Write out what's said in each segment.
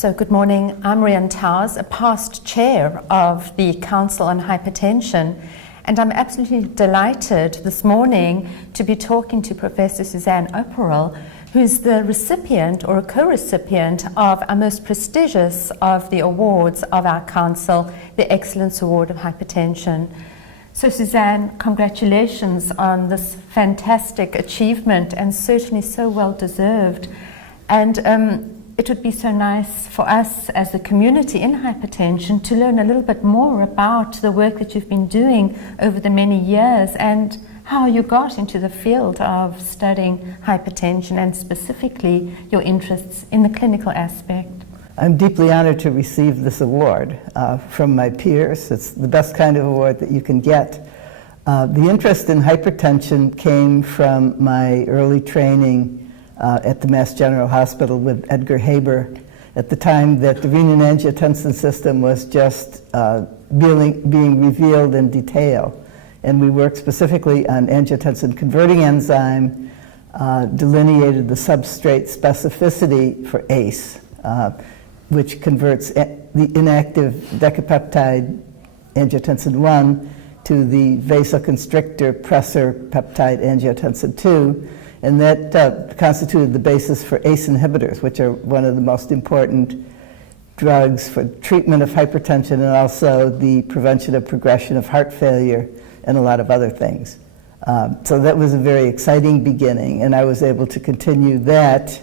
So good morning, I'm Rhian Touyz, a past chair of the Council on Hypertension, and I'm absolutely delighted this morning to be talking to Professor Suzanne Oparil, who's the recipient or a co-recipient of our most prestigious of the awards of our Council, the Excellence Award of Hypertension. So Suzanne, congratulations on this fantastic achievement, and certainly so well deserved. And it would be so nice for us as a community in hypertension to learn a little bit more about the work that you've been doing over the many years and how you got into the field of studying hypertension and specifically your interests in the clinical aspect. I'm deeply honored to receive this award from my peers. It's the best kind of award that you can get. The interest in hypertension came from my early training at the Mass General Hospital with Edgar Haber at the time that the renin-angiotensin system was just being revealed in detail. And we worked specifically on angiotensin converting enzyme, delineated the substrate specificity for ACE, which converts the inactive decapeptide angiotensin 1 to the vasoconstrictor pressor peptide angiotensin 2. And that constituted the basis for ACE inhibitors, which are one of the most important drugs for treatment of hypertension and also the prevention of progression of heart failure and a lot of other things. So that was a very exciting beginning, and I was able to continue that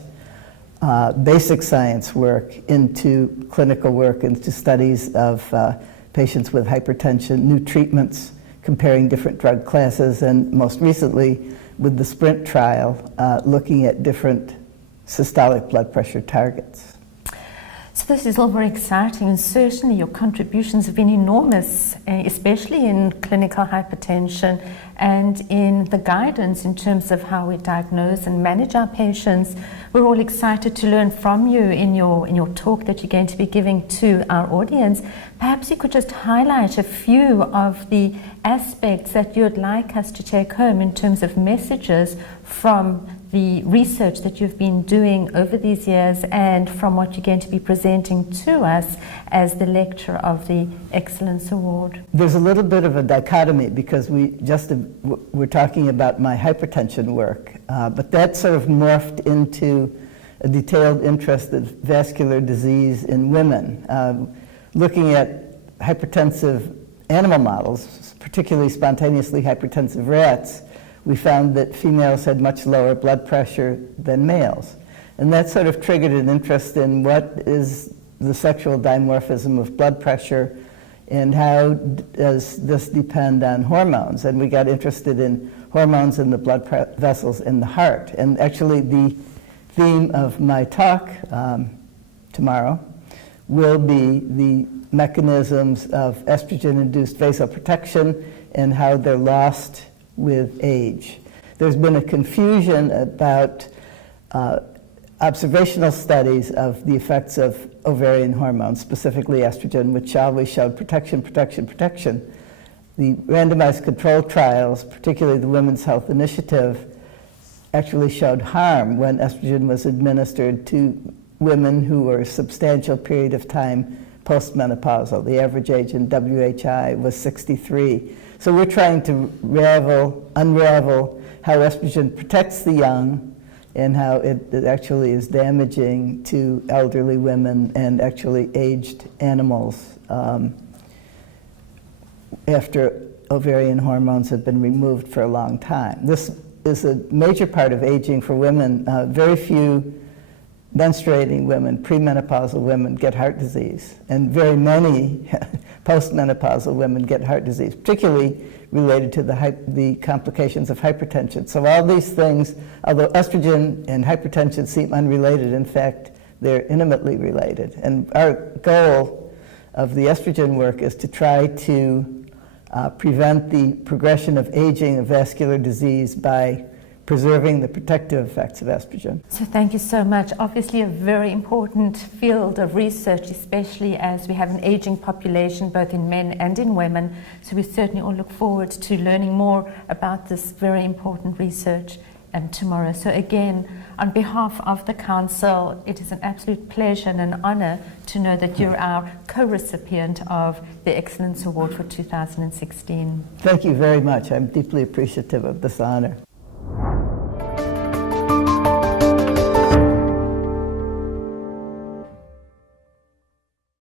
basic science work into clinical work, into studies of patients with hypertension, new treatments, comparing different drug classes, and most recently, with the SPRINT trial, looking at different systolic blood pressure targets. So this is all very exciting, and certainly your contributions have been enormous, especially in clinical hypertension and in the guidance in terms of how we diagnose and manage our patients. We're all excited to learn from you in your talk that you're going to be giving to our audience. Perhaps you could just highlight a few of the aspects that you'd like us to take home in terms of messages from the research that you've been doing over these years and from what you're going to be presenting to us as the lecturer of the Excellence Award. There's a little bit of a dichotomy because we're talking about my hypertension work, but that sort of morphed into a detailed interest in vascular disease in women. Looking at hypertensive animal models, particularly spontaneously hypertensive rats, we found that females had much lower blood pressure than males. And that sort of triggered an interest in what is the sexual dimorphism of blood pressure and how does this depend on hormones. And we got interested in hormones in the blood vessels in the heart. And actually the theme of my talk tomorrow will be the mechanisms of estrogen-induced vasoprotection and how they're lost with age. There's been a confusion about observational studies of the effects of ovarian hormones, specifically estrogen, which always showed protection, protection, protection. The randomized control trials, particularly the Women's Health Initiative, actually showed harm when estrogen was administered to women who were a substantial period of time postmenopausal. The average age in WHI was 63. So we're trying to unravel how estrogen protects the young and how it actually is damaging to elderly women and actually aged animals after ovarian hormones have been removed for a long time. This is a major part of aging for women. Very few menstruating women, premenopausal women, get heart disease, and very many postmenopausal women get heart disease, particularly related to the complications of hypertension. So all these things, although estrogen and hypertension seem unrelated, in fact, they're intimately related. And our goal of the estrogen work is to try to prevent the progression of aging of vascular disease by preserving the protective effects of estrogen. So thank you so much. Obviously a very important field of research, especially as we have an aging population both in men and in women. So we certainly all look forward to learning more about this very important research tomorrow. So again, on behalf of the Council, it is an absolute pleasure and an honour to know that you're our co-recipient of the Excellence Award for 2016. Thank you very much. I'm deeply appreciative of this honor.